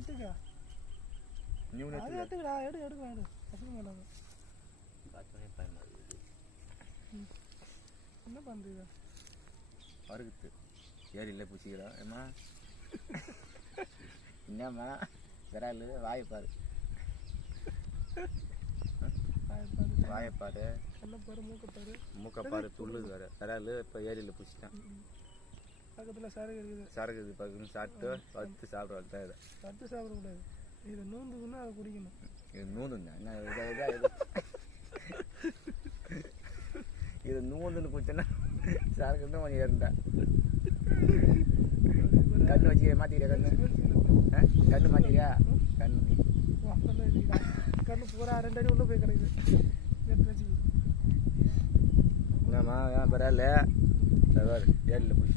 எடுத்துக்கா நீ ஒன்று அது எடுத்துக்கடா எடுக்கலாம் எடு அசுக்க மாட்டாங்க என்ன பண்ணுறீங்க பருகுத்து ஏரியில் பூச்சிக்கிறா ஏம்மா என்னம்மா விரால் வாயப்பாரு வாயப்பாரு கண்ணப்பாரு மூக்கப்பாரு மூக்கப்பாரு துள்ளுது வேறு விரால் இப்போ ஏரியில் பூச்சிட்டான் பக்கத்தில் சரக்கு இருக்குது சரக்கு இது பக்கத்துன்னு சாப்பிட்டு வறுத்து சாப்பிட்றது தான் இதை வறுத்து சாப்பிடக்கூடாது இது நூந்துக்குன்னா அதை குடிக்கணும் இது நூந்துங்க என்ன இது நூந்துன்னு குடிச்சேன்னா சரக்குன்னு கொஞ்சம் ஏறுண்டா கண்ணு வச்சு மாற்றிக்கிறியா கண்ணு மாற்றிக்கிறியா கண்ணு கண்ணு பூரா 2 அடி உள்ள போய் கிடக்குது என்னம்மா ஏன் பரவாயில்ல ஏரியில் பிடிச்சிட்டான்